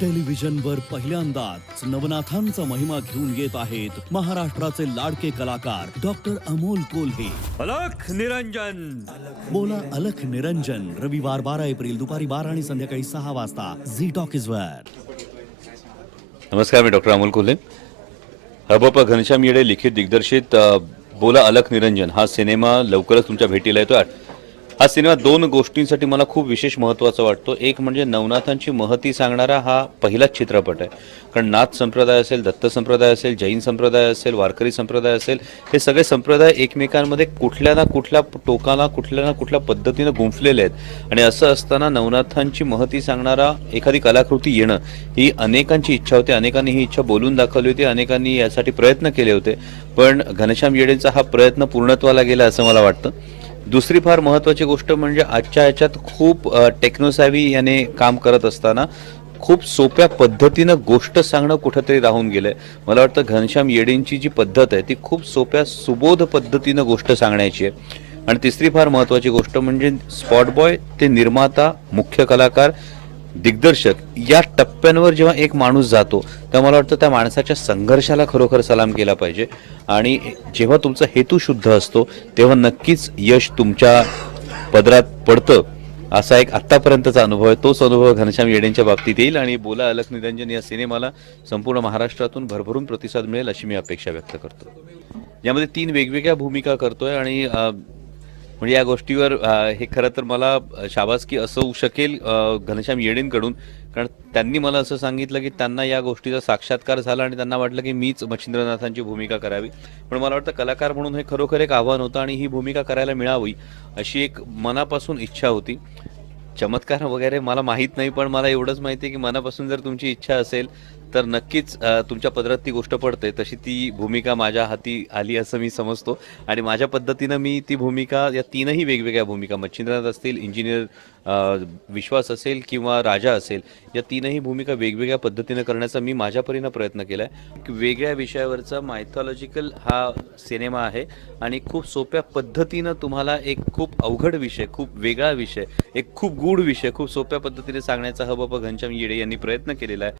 टेलिव्हिजनवर पहिल्यांदाच नवनाथांचा महिमा घेऊन येत आहेत महाराष्ट्राचे लाडके कलाकार डॉक्टर अमोल कोल्हे. अलख निरंजन. बोला अलख निरंजन, रविवार 12 एप्रिल दुपारी 12 आणि संध्याकाळी 6 वाजता झी टॉकीजवर.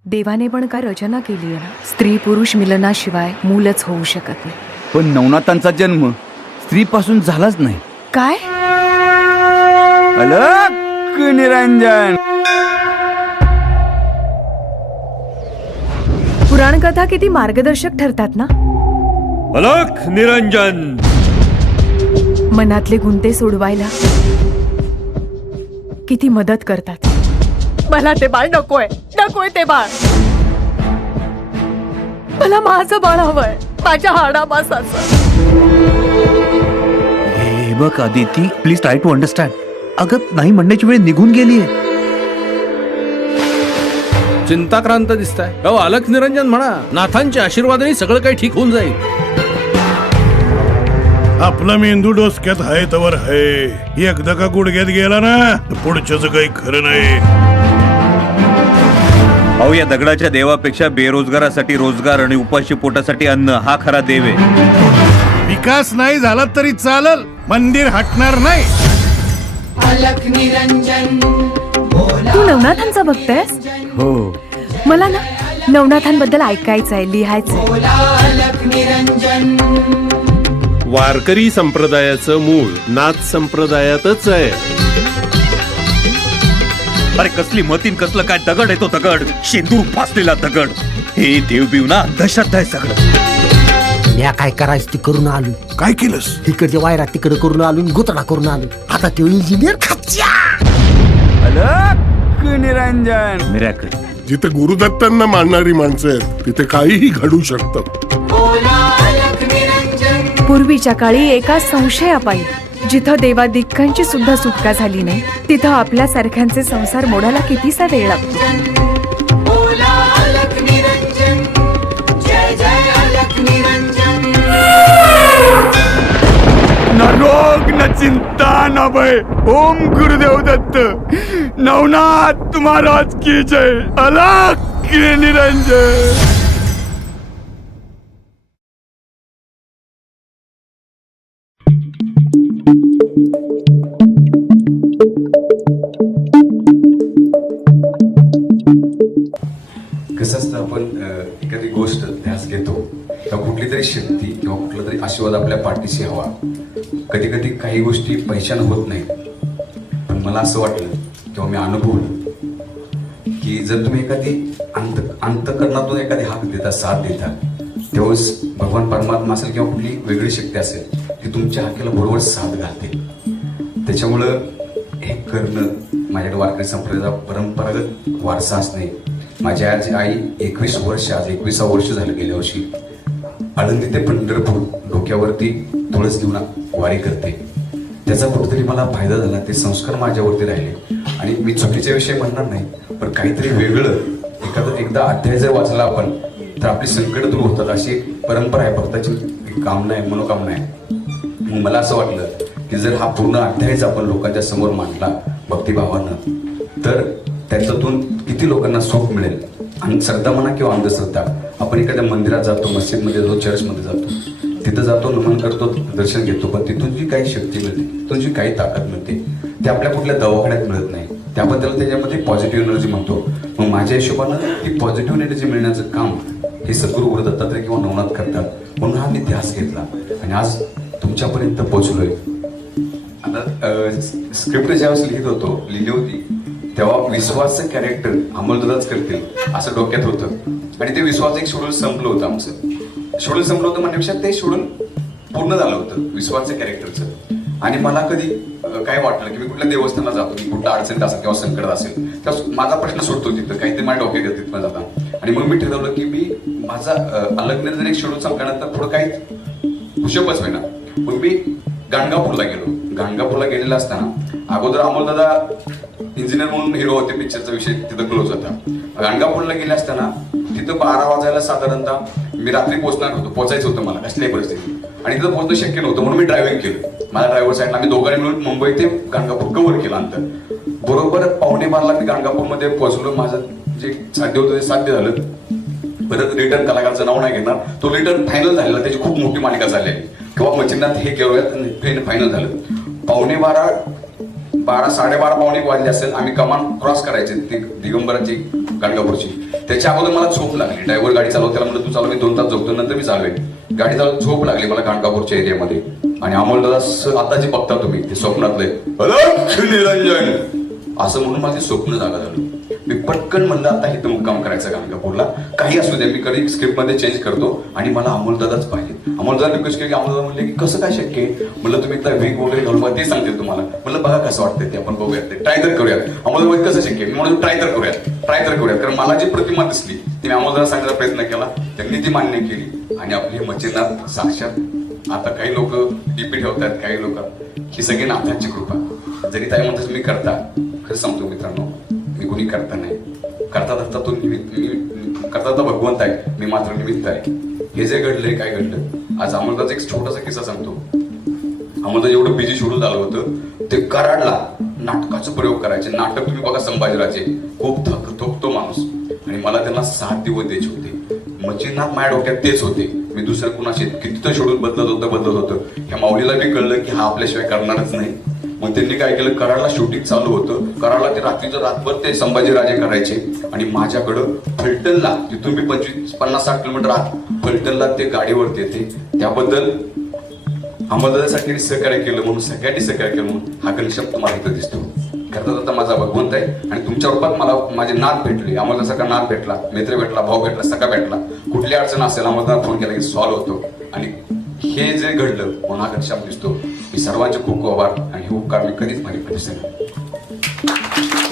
देवाने पण काय रचना केली आहे ना, स्त्री पुरुष मिलनाशिवाय मूलच होऊ शकत नाही. पण नवनाथांचा जन्म स्त्रीपासून झालाच नाही. काय अलख निरंजन. पुराणकथा किती मार्गदर्शक ठरतात ना. अलख निरंजन. मनातले गुंते सोडवायला किती मदत करतात. मला ते बाळ नकोय, नकोय ते बाळ. मला माझं बाळ हवंय, माझ्या हाडामासाचं. हे बघ Aditi, please try to understand. अगं नाही म्हणण्याची वेळ निघून गेलीये. चिंताक्रांत दिसताय. अलख निरंजन म्हणा. नाथांच्या आशीर्वादाने सगळं काही ठीक होऊन जाईल. आपला मेंदू डोसक्यात हाय तवर हाय. एकदा का गुडघ्यात गेला ना पुढच्याच काही खरं नाही. अहो, या दगडाच्या देवापेक्षा बेरोजगारासाठी रोजगार आणि उपाशी पोटासाठी अन्न हा खरा देव आहे. विकास नाही झाला तरी चालल, मंदिर हटणार नाही. अलख निरंजन. तू नवनाथांचा भक्त आहेस? हो. मला ना नवनाथांबद्दल ऐकायचंय, लिहायचंय. अलख निरंजन. वारकरी संप्रदायाचं मूळ नाथ संप्रदायातच आहे. अरे कसली मतीन, कसलं काय दगड आहे तो दगड. शेंदूर फासलेला दगड. हे देवबीव ना दहशत आहे सगळं. या काय करायचं ते करून आलो. काय केलंस? तिकडच्या वायरा तिकडे करून आलो, गुतडा करून आलो. आता ते इंजिनियर खच्च्या. अलख निरंजन. मिरॅकल. जिथे गुरुदत्तांना मानणारी माणसं आहेत तिथे काहीही घडू शकतं. अलख निरंजन. पूर्वीच्या काळी एका संशयापायी जिथं देवादिक्कांची सुद्धा सुटका झाली नाही, तिथं आपल्यासारख्यांचे संसार मोडायला कितीसा वेळ लागतो. अलख निरंजन. जय जय अलख निरंजन. न रोग न चिंता न भय. ओम गुरुदेव दत्त. नवनाथ महाराज की जय. अलख निरंजन. कसं असतं आपण एखादी गोष्ट ध्यास घेतो किंवा कुठली तरी शक्ती किंवा कुठला तरी आशीर्वाद आपल्या पाठीशी हवा. कधी कधी काही गोष्टी पैशानं होत नाहीत, पण मला असं वाटलं किंवा मी अनुभवलं की जर तुम्ही एखादी अंतकरणातून एखादी हाक देता, साथ देता, तेव्हाच भगवान परमात्मा असेल किंवा कुठली वेगळी शक्ती असेल ती तुमच्या हाकेला बरोबर साथ घालते. त्याच्यामुळं हे करणं माझ्याकडे वारकरी संप्रदायाचा परंपरागत वारसा असणे. माझी आज आई 21 वर्ष, आज 21वं वर्ष झालं गेल्या वर्षी आळंदी ते पंढरपूर डोक्यावरती तुळस घेऊन वारी करते. त्याचा कुठेतरी मला फायदा झाला, ते संस्कार माझ्यावरती राहिले. आणि मी चुकीच्या विषय म्हणणार नाही, पण काहीतरी वेगळं एकदा अध्याय जर वाचला आपण तर आपली संकट दूर होतात अशी परंपरा आहे, भक्ताची कामना आहे, मनोकामना आहे. मग मला असं वाटलं की जर हा पूर्ण अध्यायच आपण लोकांच्या समोर मांडला भक्तिभावानं तर त्याच्यातून किती लोकांना सुख मिळेल. आणि श्रद्धा म्हणा किंवा अंधश्रद्धा, आपण एखाद्या मंदिरात जातो, मस्जिदमध्ये जातो, चर्चमध्ये जातो, तिथं जातो, नमन करतो, दर्शन घेतो, पण तिथून जी काही शक्ती मिळते, तिथून जी काही ताकद मिळते ती आपल्या कुठल्या दवाखान्यात मिळत नाही. त्याबद्दल त्याच्यामध्ये पॉझिटिव्ह एनर्जी म्हणतो. मग माझ्या हिशोबानं ती पॉझिटिव्ह एनर्जी मिळण्याचं काम हे सद्गुरू गुरु दत्तात्रय किंवा नवनाथ करतात. म्हणून हा मी ध्यास घेतला आणि आज तुमच्यापर्यंत पोहोचलोय. आता स्क्रिप्ट ज्यावेळेस लिहिली होती तेव्हा विश्वासचं कॅरेक्टर अमोलदादाच करतील असं डोक्यात होतं. आणि ते विश्वास एक शेड्यूल संपलं होतं. आमचं शेड्यूल संपलं होतं म्हणण्यापेक्षा ते शेड्यूल पूर्ण झालं होतं विश्वासच्या कॅरेक्टरचं. आणि मला कधी काय वाटलं की मी कुठल्या देवस्थानाला जातो, मी कुठल्या अडचणीत असेल किंवा संकटात असेल तेव्हा माझा प्रश्न सुटतो तिथं, काहीतरी माझ्या डोक्यात येतं तिथं जाता. आणि मग मी ठरवलं की मी माझा अलगनंतर एक शेड्यूल संपल्यानंतर पुढं काही हिशोबच होईना. मग मी गाणगापूरला गेलो. गाणगापूरला गेलेला असताना अगोदर अमोलदादा इंजिनियर म्हणून हिरो होते, पिक्चरचा विषय तिथं क्लोज होता. गाणगापूरला गेले असताना तिथं 12 वाजायला साधारणतः मी रात्री पोचायचं होतं मला कसल्याही परिस्थिती, आणि तिथं पोहोचणं शक्य नव्हतं. म्हणून मी ड्रायव्हिंग केलं. माझ्या ड्रायव्हर साईडला आम्ही दोघांनी मिळून मुंबई ते गाणगापूर कव्हर केलं अंतर. बरोबर 9:15 मी गाणगापूरमध्ये पोहोचलो. माझं जे साध्य होतं ते साध्य झालं. परत रिटर्न कलाकारचं नाव नाही घेणार, तो रिटर्न फायनल झालेला, त्याची खूप मोठी मालिका झाली किंवा मच्छिंद्रनाथ हे केवळ फायनल झालं. 12:15 साडेबारा पावणे वाजले असेल. आम्ही कमान क्रॉस करायचे दिगंबराची गाणगापूरची. त्याच्या अगोदर मला झोप लागली. ड्रायव्हर गाडी चालवतो, त्याला म्हणलं तू चालव, मी 2 तास झोपतो, नंतर मी चालवेन. गाडी चालवत झोप लागली मला गाणगापूरच्या एरियामध्ये. आणि अमोलदादा आता जे बघता तुम्ही ते स्वप्नातले अलख निरंजन असं म्हणून मला ते स्वप्न जागा झालं. मी पटकन म्हणलं आता इथं मुक्काम करायचं गाणगापूरला, काही असू दे, मी कधी स्क्रिप्टमध्ये चेंज करतो आणि मला अमोलदादाच पाहिजे. अमोलदादा रिक्वेस्ट केली. अमोलदादा म्हणले की कसं काय शक्य आहे. म्हणलं तुम्ही एकदा वीक वगैरे घालून ते सांगतील तुम्हाला. म्हणलं बघा कसं वाटतं ते, आपण बघूयात, ते ट्राय तर करूयात. अमोलदादा कसं शक्य आहे म्हणून ट्राय तर करूयात. कारण मला जी प्रतिमा दिसली ती अमोलदादा सांगण्याचा प्रयत्न केला, त्यांनी ती मान्य केली. आणि आपले मच्छिंद्रनाथ साक्षात आता काही लोक डीपी ठेवतात, काही लोक ही सगळी नाथांची कृपा. जरी ताई म्हणतात मी करता, खरं सांगतो मित्रांनो, मी कुणी करता नाही. करता धरता तो करता तर भगवंत आहे, मी मात्र निमित्त आहे. हे जे घडलंय, काय घडलं आज अमोलदाचा एक छोटासा किस्सा सांगतो. अमोलदा जेवढं बिझी शेड्यूल झालं होतं ते कराडला नाटकाचा प्रयोग करायचे. नाटक तुम्ही बघा संभाजीराजे, खूप थकतो माणूस. आणि मला त्यांना 7 दिवस द्यायचे होते. मच्छिंद्रनाथ माझ्या डोक्यात तेच होते. मी दुसऱ्या कुणाशी किती तर शेड्यूल बदलत होतं. ह्या माऊलीला बी कळलं की हा आपल्याशिवाय करणारच नाही. मग त्यांनी काय केलं, कराडला शूटिंग चालू होतं. कराडला ते रातभर ते संभाजीराजे करायचे. आणि माझ्याकडं फलटणला, जिथून मी 50-60 किलोमीटर आत फलटणला ते गाडीवरती येते. त्याबद्दल अमोलदादासाठी सहकार्य केलं म्हणून, सगळ्यांनी सहकार्य केलं म्हणून हा कन्सेप्ट तुम्हाला इथं दिसतो. करता माझा भगवंत आहे. आणि तुमच्या रूपात मला माझे नाथ भेटले. अमोलदादाचा नाथ भेटला, मित्र भेटला, भाऊ भेटला, सखा भेटला. कुठली अडचण असेल अमोलदादा फोन केला की सॉल्व्ह होतो. आणि हे जे घडलं म्हणून हा घनश्याम दिसतो. मी सर्वांचे खूप खूप आभार. आणि हे उपकार मी कधीच माझे विसरणार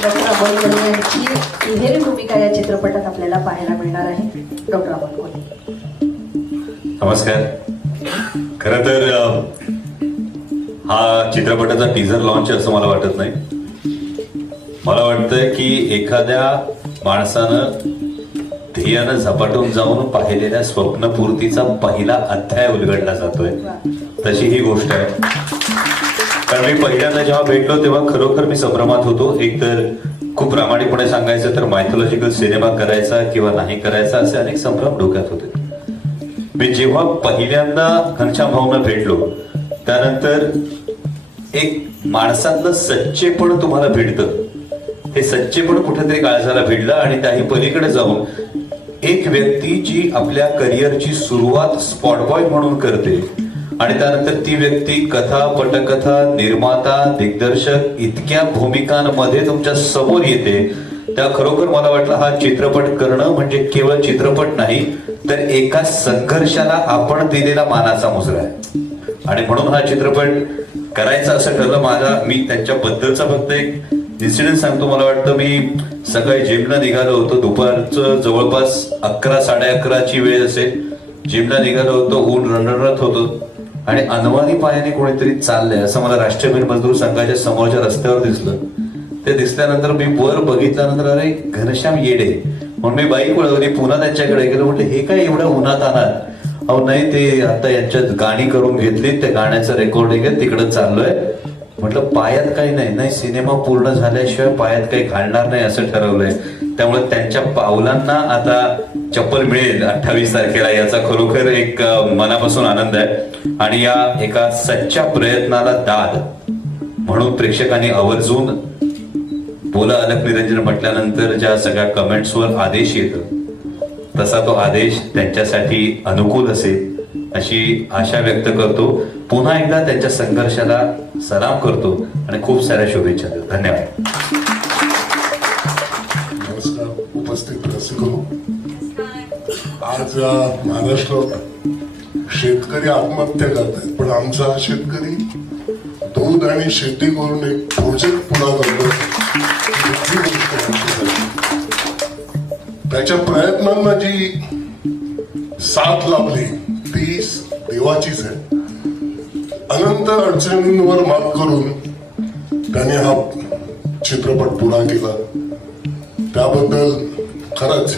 डॉक्टर अमोल कोल्हे यांची तिहेरी भूमिका या चित्रपटात आपल्याला पाहायला मिळणार आहे. डॉक्टर अमोल कोल्हे, नमस्कार. खरं तर हा चित्रपटाचा टीझर लॉन्च असं मला वाटत नाही. मला वाटतं की एखाद्या माणसानं ध्येयानं झपाटून जाऊन पाहिलेल्या स्वप्नपूर्तीचा पहिला अध्याय उलगडला जातोय, तशी ही गोष्ट आहे. कारण मी पहिल्यांदा जेव्हा भेटलो तेव्हा खरोखर मी संभ्रमात होतो. एक तर खूप प्रामाणिकपणे सांगायचं तर मायथॉलॉजिकल सिनेमा करायचा किंवा नाही करायचा असे अनेक संभ्रम डोक्यात होते. मी जेव्हा पहिल्यांदा घनश्याम भाऊंना भेटलो त्यानंतर एक माणसातलं सच्चेपण तुम्हाला भेटतं. हे सच्चेपण कुठेतरी काळजाला भिडलं आणि त्याही पलीकडे जाऊन एक व्यक्ती जी आपल्या करिअरची सुरुवात स्पॉट बॉय म्हणून करते आणि त्यानंतर ती व्यक्ती कथा, पटकथा, निर्माता, दिग्दर्शक इतक्या भूमिकांमध्ये तुमच्या समोर येते, त्या खरोखर मला वाटलं हा चित्रपट करणं म्हणजे केवळ चित्रपट नाही तर एका संघर्षाला आपण दिलेला मानाचा मुजरा आहे. आणि म्हणून हा चित्रपट करायचा असं ठरलं. मी त्यांच्याबद्दलचा फक्त एक इन्सिडेंट सांगतो. मला वाटतं मी सकाळी जिमला निघालो होतो, दुपारचं जवळपास 11-11:30ची वेळ असेल. जिमला निघालो होतो, ऊन रणरणत होतो आणि अनवाणी पायाने कोणीतरी चाललंय असं मला राष्ट्रीय वीर मजदूर संघाच्या समोरच्या रस्त्यावर दिसलं. ते दिसल्यानंतर मी वर बघितल्यानंतर अरे घनश्याम येडे म्हणून मी बाईक वळवली, पुन्हा त्यांच्याकडे गेलो. म्हटलं हे काय एवढं उन्हात आणात? अहो नाही, ते आता यांच्यात गाणी करून घेतली, त्या गाण्याचं रेकॉर्डिंग आहे, तिकडं चाललोय. म्हटलं पायात काही नाही, सिनेमा पूर्ण झाल्याशिवाय पायात काही घालणार नाही असं ठरवलंय. त्यामुळे त्यांच्या पावलांना आता चप्पल मिळेल 28 तारखेला, याचा खरोखर एक मनापासून आनंद आहे. आणि या एका सच्च्या प्रयत्नाला दाद म्हणून प्रेक्षकांनी आवर्जून बोला अलख निरंजन म्हटल्यानंतर ज्या सगळ्या कमेंट्सवर आदेश येतो तसा तो आदेश त्यांच्यासाठी अनुकूल असेल अशी आशा व्यक्त करतो. पुन्हा एकदा त्यांच्या संघर्षाला सलाम करतो आणि खूप साऱ्या शुभेच्छा देतो. धन्यवाद. नमस्कार उपस्थित रसिको. आज महाराष्ट्रात शेतकरी आत्महत्या करत आहेत, पण आमचा शेतकरी दूध आणि शेती करून एक प्रोजेक्ट पुन्हा करतो. त्याच्या प्रयत्नांना जी साथ लाभली ती देवाचीच आहे. अनंत अडचणींवर मात करून त्याने हा चित्रपट पुरा केला. त्याबद्दल खरंच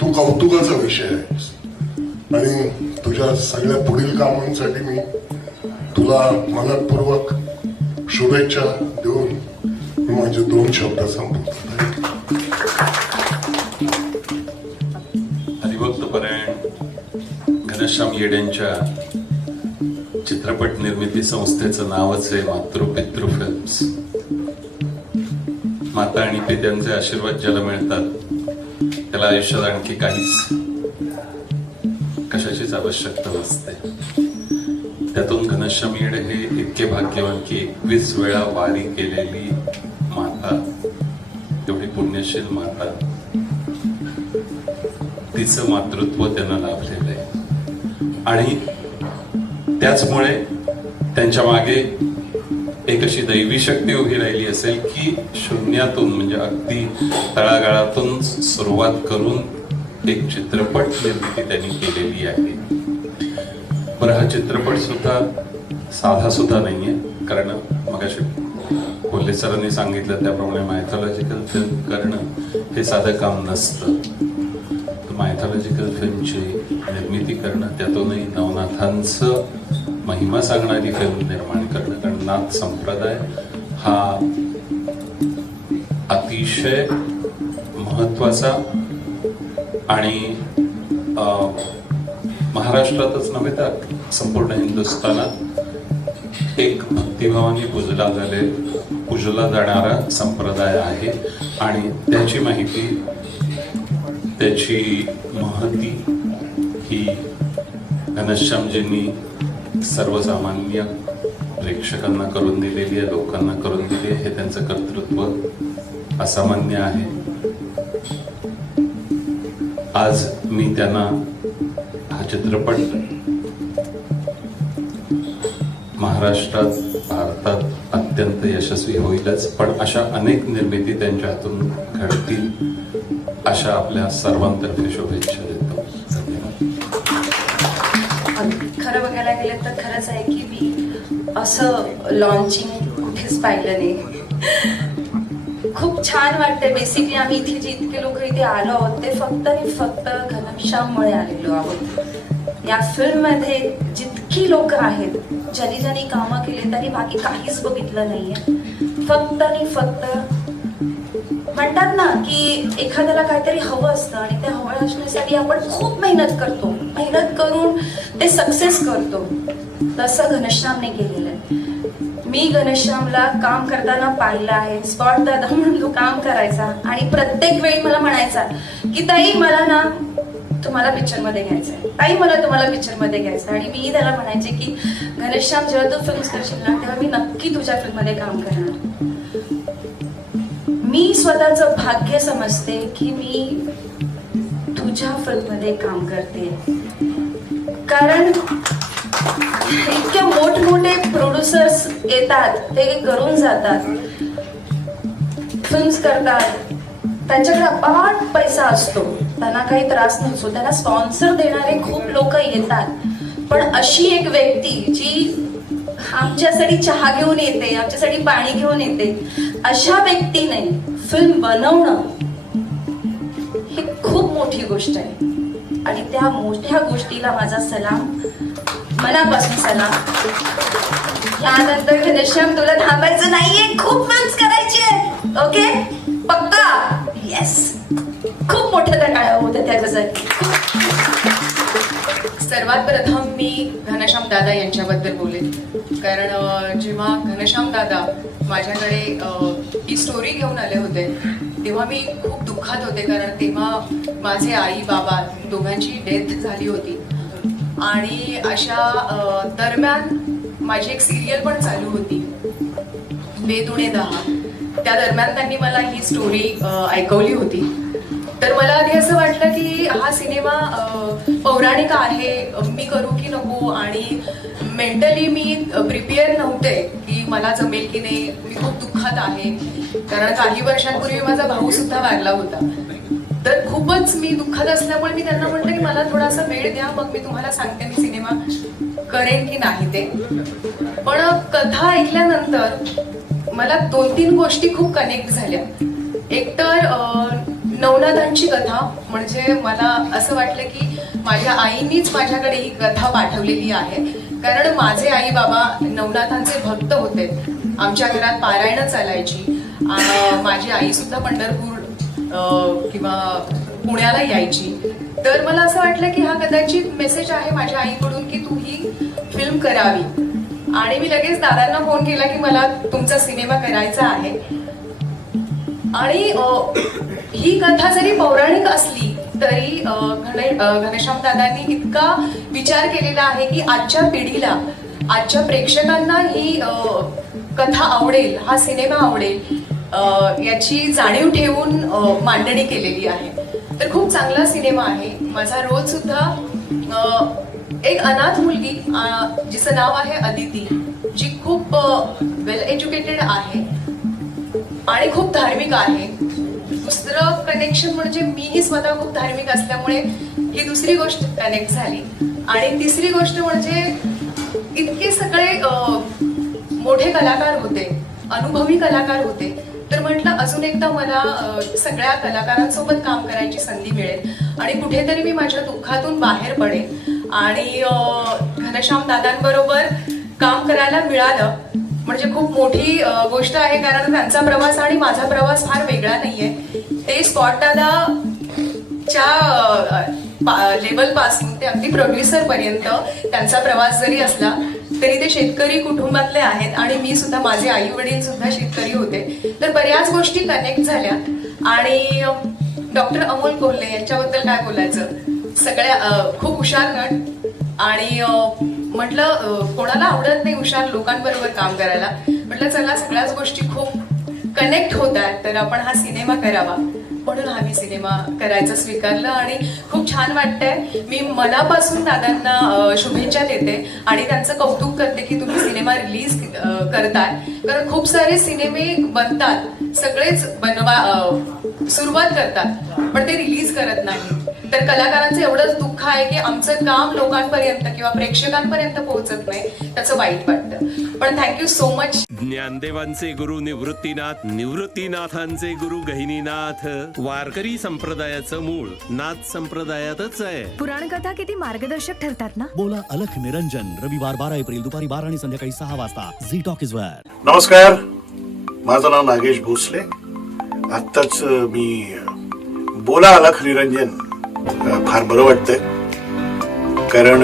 तू कौतुकाचा विषय आहेस आणि तुझ्या सगळ्या पुढील कामांसाठी मी तुला मनपूर्वक शुभेच्छा देऊन मी माझे 2 शब्द संपवतो. हरिभक्तपरायण घनश्याम येडेंच्या चित्रपट निर्मिती संस्थेचं नावच आहे मातृपितृ फिल्म्स. माता आणि पित्यांचे आशीर्वाद ज्याला मिळतात त्याला आयुष्यात आणखी काहीच कशाचीच आवश्यकता नसते. त्यातून घनश्याम येडे हे इतके भाग्यवान की 21 वेळा वारी केलेली माता, एवढी पुण्यशील माता, तिचं मातृत्व त्यांना लाभलेलं आहे. आणि त्याचमुळे त्यांच्या मागे एक अशी दैवी शक्ती उभी राहिली असेल की शून्यातून म्हणजे अगदी तळागाळातून सुरुवात करून एक चित्रपट निर्मिती त्यांनी केलेली आहे. बरं, हा चित्रपट सुद्धा साधा सुद्धा नाहीये, कारण मगाशी कोल्हे सरांनी सांगितलं त्याप्रमाणे मायथॉलॉजिकल फिल्म करणं हे साधं काम नसतं. मायथॉलॉजिकल फिल्मची निर्मिती करणं, त्यातूनही नवनाथांचं महिमा सांगणारी फिल्म निर्माण करणं, कारण नाथ संप्रदाय हा अतिशय महत्वाचा आणि महाराष्ट्रातच नव्हे तर संपूर्ण हिंदुस्थानात एक भक्तिभावाने पूजला जाणारा संप्रदाय आहे. आणि त्याची माहिती, त्याची महती ही घनश्यामजींनी सर्वसामान्य प्रेक्षकांना करून दिलेली आहे, लोकांना करून दिली आहे. हे त्यांचं कर्तृत्व असामान्य आहे. आज मी त्यांना हा चित्रपट महाराष्ट्रात, भारतात अत्यंत यशस्वी होईलच, पण अशा अनेक निर्मिती त्यांच्या हातून घडतील अशा आपल्या सर्वांतर्फे शुभेच्छा देतो. खरं बघायला गेलं तर खरंच आहे की मी असं लॉन्चिंग कुठेच पाहिलं नाही. खूप छान वाटतंय. बेसिकली आम्ही इथे जितके लोक इथे आलो आहोत ते फक्त आणि फक्त घनश्याममुळे आलेलो आहोत. या फिल्ममध्ये जितकी लोक आहेत, ज्यांनी ज्यांनी कामं केली त्यांनी बाकी काहीच बघितलं नाहीये. फक्त आणि फक्त म्हणतात ना की एखाद्याला काहीतरी हवं असतं आणि ते हवं असण्यासाठी आपण खूप मेहनत करतो, मेहनत करून ते सक्सेस करतो. तसं घनश्यामने केलेलं आहे. मी घनश्यामला काम करताना पाहिलं आहे. स्पॉट दादा म्हणून तो काम करायचा आणि प्रत्येक वेळी मला म्हणायचा की ताई मला ना तुम्हाला पिक्चर मध्ये घ्यायचंय, ताई मला तुम्हाला पिक्चर मध्ये घ्यायचंय. आणि मी त्याला म्हणायचे की घनश्याम जेव्हा तू फिल्म करशील ना तेव्हा मी नक्की तुझ्या फिल्म मध्ये काम करणार. मी स्वतःचं भाग्य समजते की मी तुझ्या फिल्म मध्ये काम करते, कारण इतके मोठमोठे प्रोड्युसर्स येतात, ते करून जातात, फिल्म्स करतात, त्यांच्याकडे अपाट पैसा असतो, त्यांना काही त्रास नसतो, त्यांना स्पॉन्सर देणारे खूप लोक येतात. पण अशी एक व्यक्ती जी आमच्यासाठी चहा घेऊन येते, आमच्यासाठी पाणी घेऊन येते, अशा व्यक्तीने फिल्म बनवणं ही खूप मोठी गोष्ट आहे. आणि त्या मोठ्या गोष्टीला माझा सलाम, मनापासून सलाम. यानंतर घनश्याम तुला थांबायचं नाहीये, खूप फिल्म्स करायची आहे, ओके? पक्का? येस. खूप मोठ्या त्या काळ्या होत्या त्याच्यासाठी. सर्वात प्रथम मी घनश्याम दादा यांच्याबद्दल बोलेन, कारण जेव्हा घनश्याम दादा माझ्याकडे ही स्टोरी घेऊन आले होते तेव्हा मी खूप दुःखात होते, कारण तेव्हा माझे आई बाबा दोघांची डेथ झाली होती. आणि अशा दरम्यान माझी एक सिरियल पण चालू होती, बेदुणे 10. त्या दरम्यान त्यांनी मला ही स्टोरी ऐकवली होती. तर मला आधी असं वाटलं की हा सिनेमा पौराणिक आहे, मी करू की नको. आणि मेंटली मी प्रिपेअर नव्हते की मला जमेल की नाही. मी खूप दुःखात आहे, कारण काही वर्षांपूर्वी माझा भाऊ सुद्धा वारला होता. तर खूपच मी दुःखात असल्यामुळे मी त्यांना म्हटलं की मला थोडासा वेळ द्या, मग मी तुम्हाला सांगते मी सिनेमा करेन की नाही ते. पण कथा ऐकल्यानंतर मला 2-3 गोष्टी खूप कनेक्ट झाल्या. एक तर नवनाथांची कथा, म्हणजे मला असं वाटलं की माझ्या आईनीच माझ्याकडे ही कथा पाठवलेली आहे, कारण माझे आई बाबा नवनाथांचे भक्त होते. आमच्या घरात पारायणं चालायची. माझी आई सुद्धा पंढरपूर किंवा पुण्याला यायची. तर मला असं वाटलं की हा कदाचित मेसेज आहे माझ्या आईकडून की तू ही फिल्म करावी. आणि मी लगेच दादांना फोन केला की मला तुमचा सिनेमा करायचा आहे. आणि ही कथा जरी पौराणिक असली तरी घनश्याम दादांनी इतका विचार केलेला आहे की आजच्या पिढीला, आजच्या प्रेक्षकांना ही कथा आवडेल, हा सिनेमा आवडेल, याची जाणीव ठेवून मांडणी केलेली आहे. तर खूप चांगला सिनेमा आहे. माझा रोल सुद्धा एक अनाथ मुलगी, जिचं नाव आहे अदिती, जी खूप वेल एज्युकेटेड आहे आणि खूप धार्मिक आहे. दुसरं कनेक्शन म्हणजे मीही स्वतः खूप धार्मिक असल्यामुळे ही दुसरी गोष्ट कनेक्ट झाली. आणि तिसरी गोष्ट म्हणजे इतके सगळे मोठे कलाकार होते, अनुभवी कलाकार होते. तर म्हटलं अजून एकदा मला सगळ्या कलाकारांसोबत काम करायची संधी मिळेल आणि कुठेतरी मी माझ्या दुःखातून बाहेर पडेल. आणि घनश्याम दादांबरोबर काम करायला मिळालं म्हणजे खूप मोठी गोष्ट आहे, कारण त्यांचा प्रवास आणि माझा प्रवास फार वेगळा नाहीये. ते स्पॉट दादाच्या लेवल पासून ते अगदी प्रोड्युसर पर्यंत त्यांचा प्रवास जरी असला तरी ते शेतकरी कुटुंबातले आहेत. आणि मी सुद्धा, माझे आई वडील सुद्धा शेतकरी होते. तर बऱ्याच गोष्टी कनेक्ट झाल्या. आणि डॉक्टर अमोल कोल्हे यांच्याबद्दल काय बोलायचं, सगळ्या खूप हुशार नट. आणि म्हटलं कोणाला आवडत नाही हुशार लोकांबरोबर काम करायला. म्हटलं चला सगळ्याच गोष्टी खूप कनेक्ट होत आहेत, तर आपण हा सिनेमा करावा. म्हणून हा मी सिनेमा करायचं स्वीकारलं आणि खूप छान वाटतंय. मी मनापासून दादांना शुभेच्छा देते आणि त्यांचं कौतुक करते की तुम्ही सिनेमा रिलीज करताय. कारण खूप सारे सिनेमे बनतात, सगळेच सुरुवात करतात पण ते रिलीज करत नाही. तर कलाकारांचं एवढंच दुःख आहे की आमचं काम लोकांपर्यंत किंवा प्रेक्षकांपर्यंत पोहोचत नाही, त्याचं वाईट वाटतं. पण थँक्यू सो मच. ज्ञानदेवांचे गुरु निवृत्तीनाथ, निवृत्तीनाथांचे गुरु गहिनीनाथ. वारकरी संप्रदायाचं मूळ नाथ संप्रदायातच आहे. पुराण कथा किती मार्गदर्शक ठरतात ना. बोला अलख निरंजन, रविवार 12 एप्रिल दुपारी 12 आणि संध्याकाळी 6 वाजता झी टॉकीज वर. नमस्कार, माझं नाव नागेश भोसले. आत्ताच मी बोला अलख निरंजन फार बरं वाटतंय, कारण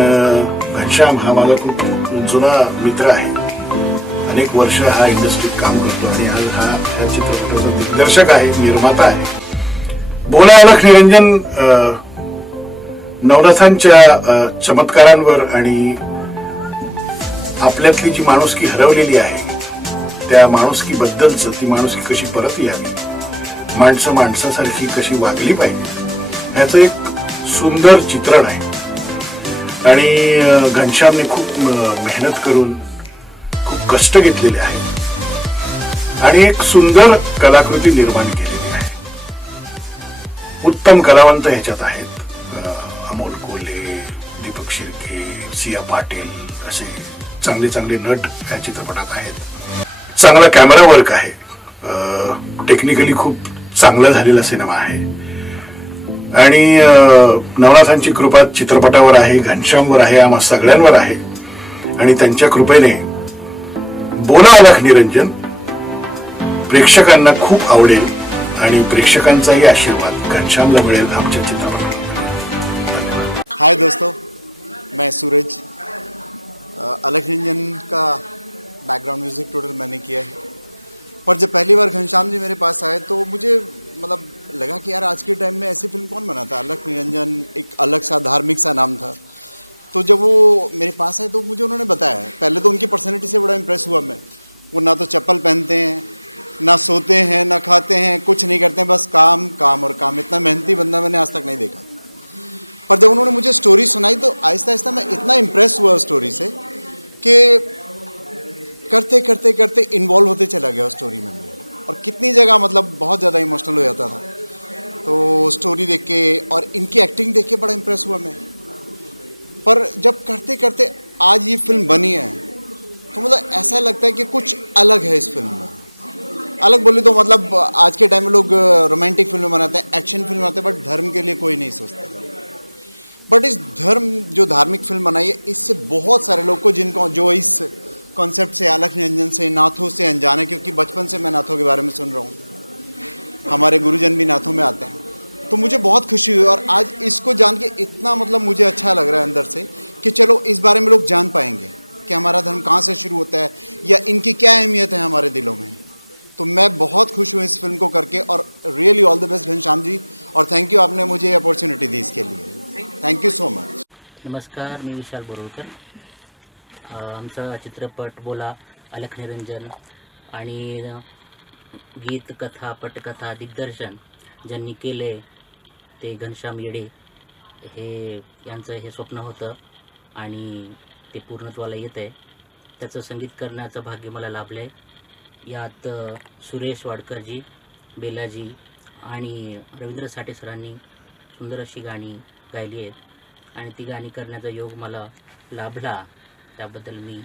घनश्याम हा माझा खूप जुना मित्र आहे. अनेक वर्ष हा इंडस्ट्रीत काम करतो आणि आज हा त्या चित्रपटाचा दिग्दर्शक आहे, निर्माता आहे. बोला अलख निरंजन नवनाथांच्या चमत्कारांवर आणि आपल्यातली जी माणुसकी हरवलेली आहे त्या माणुसकीबद्दलच, ती माणुसकी कशी परत यावी, माणसं माणसासारखी कशी वागली पाहिजे याचं एक सुंदर चित्रण आहे. आणि घनश्यामने खूप मेहनत करून खूप कष्ट घेतलेले आहे आणि एक सुंदर कलाकृती निर्माण केलेली आहे. उत्तम कलावंत ह्याच्यात आहेत. अमोल कोल्हे, दीपक शिर्के, सिया पाटील असे चांगले चांगले नट या चित्रपटात आहेत. चांगला कॅमेरा वर्क आहे. टेक्निकली खूप चांगला झालेला सिनेमा आहे आणि नवनाथांची कृपा चित्रपटावर आहे, घनश्यामवर आहे, आम्हा सगळ्यांवर आहे. आणि त्यांच्या कृपेने बोला अलख निरंजन प्रेक्षकांना खूप आवडेल आणि प्रेक्षकांचाही आशीर्वाद घनश्यामला मिळेल आमच्या चित्रपटात. हाय दोस्तों, मैं सूरज. अलख निरंजन का बैकग्राउंड म्यूज़िक टोटल मैंने किया है, पर जब पहली बार घनश्याम जी मेरे पास आए तो मुझे मतलब लगा कि यार आज के टाइम में ऐसी फिल्म कौन बनाता. अलख निरंजन एक अलग सा धार्मिक सा नाम था. तो जब वो मेरे पास आए तो मुझे उन्होंने बताया, पहले तो उनकी पर्सनैलिटी से बड़ा इम्प्रेस हुआ मैं. वो ना तो चप्पल पहनते हैं, ना सोते हैं, ना खाते हैं, कुछ नहीं करते हैं, बस काम काम और काम. इतना मेहनती बंदा मैंने आज तक नहीं देखा. पर जब उन्होंने मुझे स्टोरी सुनाई तो आहिस्ता आहिस्ता मैं इतना इम्प्रेस हुआ उस स्टोरी से कि करते करते करते इन्वॉल्व होते चला गया उस स्टोरी में. और कितनी जगह मतलब बहुत ज़्यादा इमोशनल हो जाता था. तो स्टोरी देख के और इनकी एक्टिंग देख के बड़ा इम्प्रेस हुआ मैं. पर जब करते करते आज ये फिल्म बनी है तो मतलब ऐसा लगता है कि कुछ अलग है इस फिल्म में. अलग बोले तो मतलब आज के टाइम में लोग रोमांटिक फिल्में बनाते हैं, एक्शन फिल्म बनाते हैं, बट धर्म के लिए कोई नहीं सोचता. बट इस जो धार्मिक फिल्म बनाई है, इससे बहुत सारे लोग को जिनको जो इस कॉन्सेप्ट से, अलख निरंजन से, नाथों से अनजान है, क्योंकि बचपन से मैं नाथों के बारे में सुन रहा हूँ, हमारे गुरुजन भी नाथों में आते हैं, तो मुझे बहुत खुशी हुई. और आज इसको जान के इतना मतलब मुझे अच्छा लग रहा है अंदर से कि चलो इस बारे में लोग जान पाएंगे कि हमारा धर्म कहाँ से शुरू होता है या इनकी क्या अहमियत है हमारे दिलों में. तो मैं बहुत खुश हूँ इस फिल्म को करके और really all the best Ghanshyam ji. और थैंक यू, आपने मुझे अपॉर्चुनिटी दी इसके लिए. Thank you so much. नमस्कार, मी विशाल बोरवकर. आमचा चित्रपट बोला अलख निरंजन आणि गीत, कथा, पटकथा, दिग्दर्शन ज्यांनी केले ते घनश्याम येडे. यांचं हे स्वप्न होतं आणि ते पूर्णत्वाला येतं आहे. त्याचं संगीत करण्याचं भाग्य मला लाभलं आहे. यात सुरेश वाडकरजी, बेलाजी आणि रवींद्र साठे सरांनी सुंदर अशी गाणी गायली आहेत आणि ती गाणी करण्याचा योग मला लाभला. त्याबद्दल मी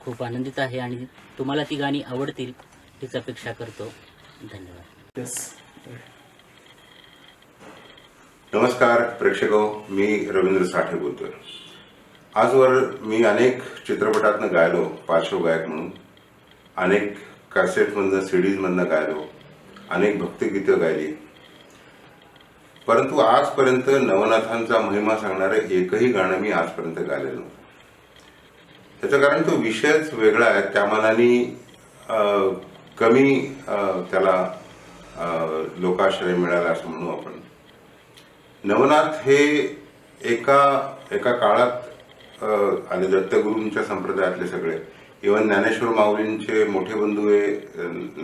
खूप आनंदित आहे आणि तुम्हाला ती गाणी आवडतील हीच अपेक्षा करतो. धन्यवाद. नमस्कार प्रेक्षको, मी रवींद्र साठे बोलतोय. आजवर मी अनेक चित्रपटातनं गायलो, पार्श्वगायक म्हणून. अनेक कॅसेटमधनं, सीडीजमधनं गायलो, अनेक भक्तिगीतं गायली. परंतु आजपर्यंत नवनाथांचा महिमा सांगणारं एकही गाणं मी आजपर्यंत गायलेलं नव्हतं. त्याचं कारण तो विषयच वेगळा आहे. त्या मानाने कमी त्याला लोकाश्रय मिळाला असं म्हणू आपण. नवनाथ हे एका काळात आले. दत्तगुरूंच्या संप्रदायातले सगळे, इव्हन ज्ञानेश्वर माऊलींचे मोठे बंधू हे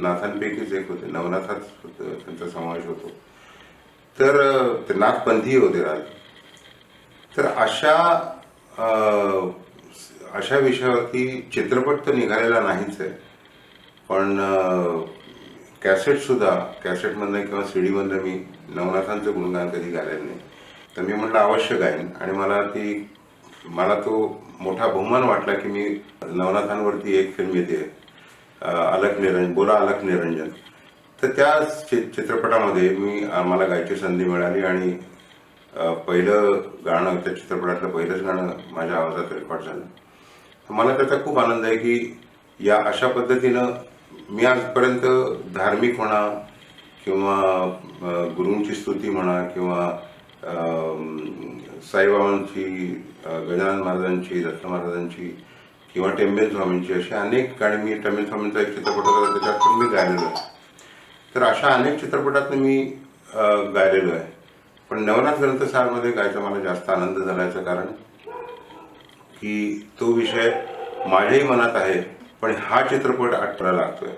नाथांपैकीच एक होते. नवनाथात त्यांचा समावेश होतो. तर ते नाथपंथी होते राज. तर अशा विषयावरती चित्रपट तर निघालेला नाहीच आहे, पण कॅसेटमधनं किंवा सीडीमधनं मी नवनाथांचं गुणगान कधी गायलेलं नाही. तर मी म्हटलं अवश्य गाईन आणि मला तो मोठा बहुमान वाटला की मी नवनाथांवरती एक फिल्म येते बोला अलख निरंजन. तर त्या चित्रपटामध्ये मला गायची संधी मिळाली आणि पहिलं गाणं, त्या चित्रपटातलं पहिलंच गाणं माझ्या आवाजात रेकॉर्ड झालं. मला त्याचा खूप आनंद आहे की या अशा पद्धतीनं मी आजपर्यंत धार्मिक म्हणा किंवा गुरूंची स्तुती म्हणा किंवा साईबाबांची, गजानन महाराजांची, दत्त महाराजांची किंवा टेंबे स्वामींची अशी अनेक गाणी, मी टेंबे स्वामींचा एक चित्रपट होता त्याच्यात पण मी गायलेलो. तर अशा अनेक चित्रपटात मी गायलेलो आहे, पण नवनाथ ग्रंथसारमध्ये गायचा मला जास्त आनंद झाल्याचं कारण की तो विषय माझ्याही मनात आहे, पण हा चित्रपट आठवला लागतोय.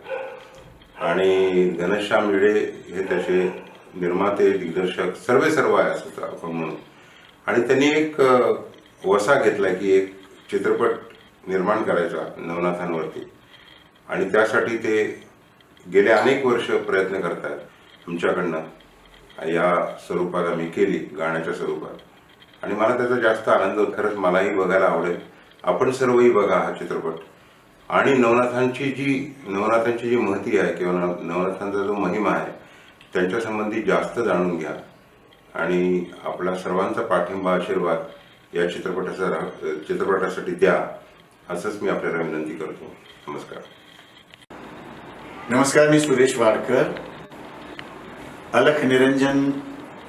आणि घनश्याम येडे हे त्याचे निर्माते, दिग्दर्शक सर्व आहे असं आपण म्हणून. आणि त्यांनी एक वसा घेतला की एक चित्रपट निर्माण करायचा नवनाथांवरती, आणि त्यासाठी ते गेले अनेक वर्ष प्रयत्न करतात. आमच्याकडनं या स्वरूपात आम्ही केली, गाण्याच्या स्वरूपात, आणि मला त्याचा जास्त आनंद होतो. खरंच मलाही बघायला आवडेल, आपण सर्वही बघा हा चित्रपट. आणि नवनाथांची जी महती आहे किंवा नवनाथांचा जो महिमा आहे त्यांच्या संबंधी जास्त जाणून घ्या, आणि आपला सर्वांचा पाठिंबा, आशीर्वाद या चित्रपटासाठी द्या, असंच मी आपल्याला विनंती करतो. नमस्कार. नमस्कार, मी सुरेश वाडकर. अलख निरंजन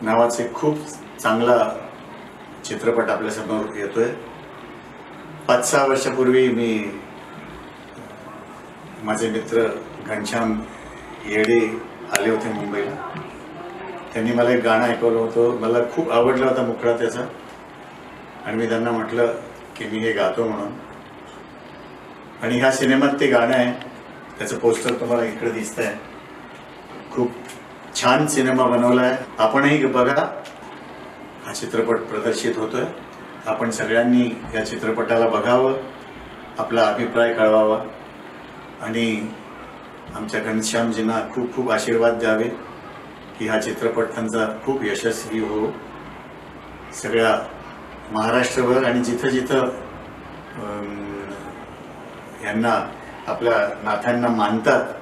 नावाचे खूप चांगला चित्रपट आपल्यासमोर येतोय. 5-6 वर्षापूर्वी मी माझे मित्र घनश्याम येडे आले होते मुंबईला. त्यांनी मला एक गाणं ऐकवलं होतं, मला खूप आवडला होता मुखडा त्याचा, आणि मी त्यांना म्हटलं की मी हे गातो म्हणून. आणि ह्या सिनेमात ते गाणं आहे, त्याचं पोस्टर तुम्हाला इकडे दिसतंय. खूप छान सिनेमा बनवला आहे, आपणही बघा. हा चित्रपट प्रदर्शित होतोय, आपण सगळ्यांनी या चित्रपटाला बघावं, आपला अभिप्राय कळवावा, आणि आमच्या घनश्यामजींना खूप खूप आशीर्वाद द्यावे की हा चित्रपट त्यांचा खूप यशस्वी हो. सगळ्या महाराष्ट्रभर आणि जिथं जिथं यांना आपल्या नाथांना मानतात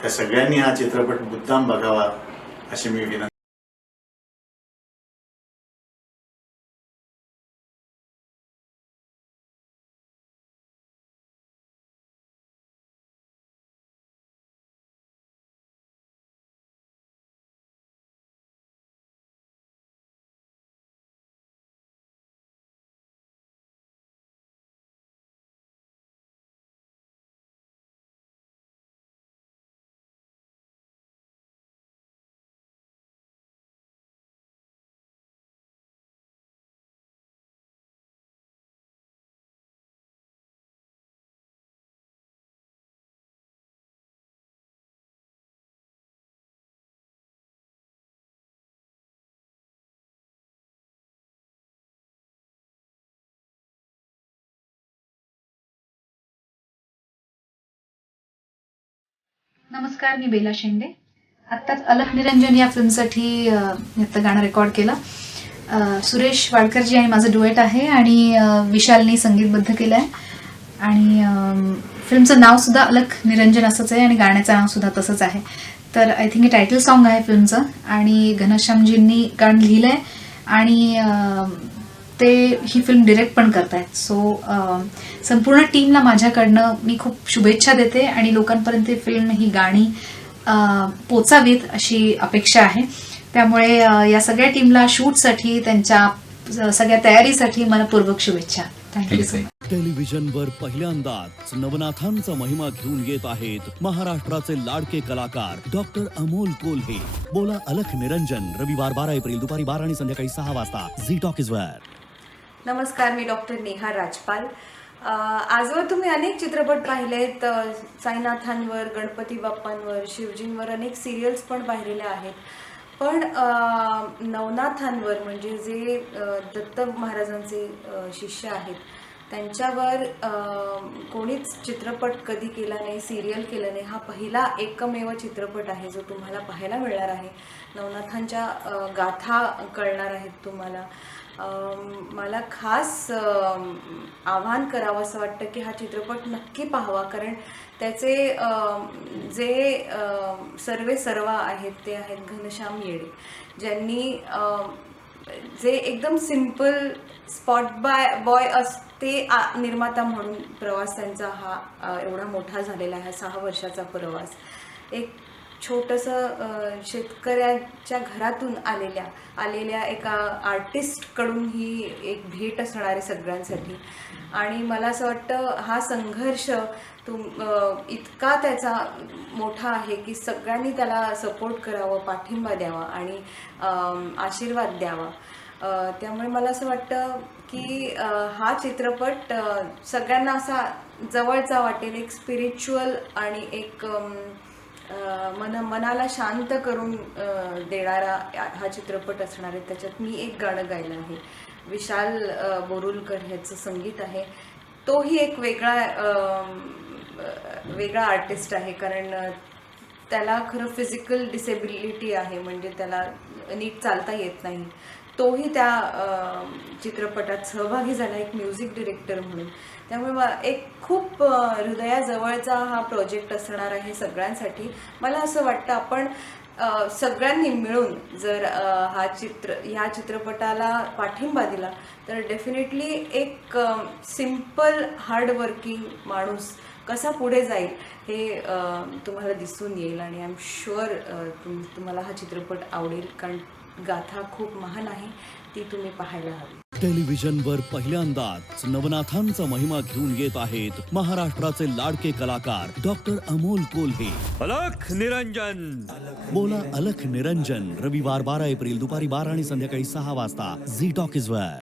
त्या सगळ्यांनी हा चित्रपट मुद्दाम बघावा अशी मी विनंती. नमस्कार, मी बेला शेंडे. आत्ताच अलख निरंजन या फिल्मसाठी गाणं रेकॉर्ड केलं. सुरेश वाडकरजी आणि माझं डुएट आहे, आणि विशालनी संगीतबद्ध केलं आहे. आणि फिल्मचं नाव सुद्धा अलख निरंजन असंच आहे, आणि गाण्याचं नाव सुद्धा तसंच आहे. तर आय थिंक हे टायटल सॉन्ग आहे फिल्मचं, आणि घनश्यामजींनी गाणं लिहिलं आहे, आणि ते ही फिल्म डिरेक्ट पण करतायत. सो संपूर्ण टीमला माझ्याकडनं मी खूप शुभेच्छा देते, आणि लोकांपर्यंत फिल्म ही गाणी पोचावीत अशी अपेक्षा आहे. त्यामुळे या सगळ्या टीमला शूटसाठी, त्यांच्या सगळ्या तयारीसाठी मनपूर्वक शुभेच्छा. Thank you so much. टेलिव्हिजनवर पहिल्यांदाच नवनाथांचा महिमा घेऊन येत आहेत महाराष्ट्राचे लाडके कलाकार डॉक्टर अमोल कोल्हे. बोला अलख निरंजन, रविवार 12 एप्रिल दुपारी 12 आणि संध्याकाळी 6 वाजता झी टॉकीजवर. नमस्कार, मी डॉक्टर नेहा राजपाल. आजवर तुम्ही अनेक चित्रपट पाहिलेत, साईनाथांवर, गणपती बाप्पांवर, शिवजींवर अनेक सिरियल्स पण पाहिलेल्या आहेत. पण नवनाथांवर, म्हणजे जे दत्त महाराजांचे शिष्य आहेत, त्यांच्यावर कोणीच चित्रपट कधी केला नाही, सिरियल केलं नाही. हा पहिला एकमेव चित्रपट आहे जो तुम्हाला पाहायला मिळणार आहे. नवनाथांच्या गाथा कळणार आहेत तुम्हाला. मला खास आवाहन करावं असं वाटतं की हा चित्रपट नक्की पाहावा, कारण त्याचे जे सर्वा आहेत ते आहेत घनश्याम येडे, ज्यांनी जे एकदम सिंपल स्पॉट बॉय असते निर्माता म्हणून प्रवास त्यांचा हा एवढा मोठा झालेला आहे. 6 वर्षाचा प्रवास. एक छोटंसं शेतकऱ्याच्या घरातून आलेल्या एका आर्टिस्टकडून ही एक भेट असणार आहे सगळ्यांसाठी. आणि मला असं वाटतं हा संघर्ष इतका त्याचा मोठा आहे की सगळ्यांनी त्याला सपोर्ट करावं, पाठिंबा द्यावा आणि आशीर्वाद द्यावा. त्यामुळे मला असं वाटतं की हा चित्रपट सगळ्यांना असा जवळचा वाटेल, एक स्पिरिच्युअल आणि एक मनाला शांत करून देणारा हा चित्रपट असणार आहे. त्याच्यात मी एक गाणं गायलं आहे, विशाल बोरुलकर ह्याचं संगीत आहे. तोही एक वेगळा आर्टिस्ट आहे, कारण त्याला खरं फिजिकल डिसेबिलिटी आहे, म्हणजे त्याला नीट चालता येत नाही. तोही त्या चित्रपटात सहभागी झाला एक म्युझिक डिरेक्टर म्हणून. त्यामुळे एक खूप हृदयाजवळचा हा प्रोजेक्ट असणार आहे सगळ्यांसाठी. मला असं वाटतं आपण सगळ्यांनी मिळून जर ह्या चित्रपटाला पाठिंबा दिला तर डेफिनेटली एक सिम्पल हार्डवर्किंग माणूस कसा पुढे जाईल हे तुम्हाला दिसून येईल. आणि आय एम शुअर तुम्हाला हा चित्रपट आवडेल, कारण गाथा खूप महान आहे, ती तुम्ही पाहायला हवी. टेलिव्हिजनवर पहिल्यांदाच नवनाथांचा महिमा घेऊन येत आहेत महाराष्ट्राचे लाडके कलाकार डॉक्टर अमोल कोल्हे. अलख निरंजन. बोला अलख निरंजन, रविवार 12 एप्रिल दुपारी 12 आणि संध्याकाळी 6 वाजता झी टॉकीजवर.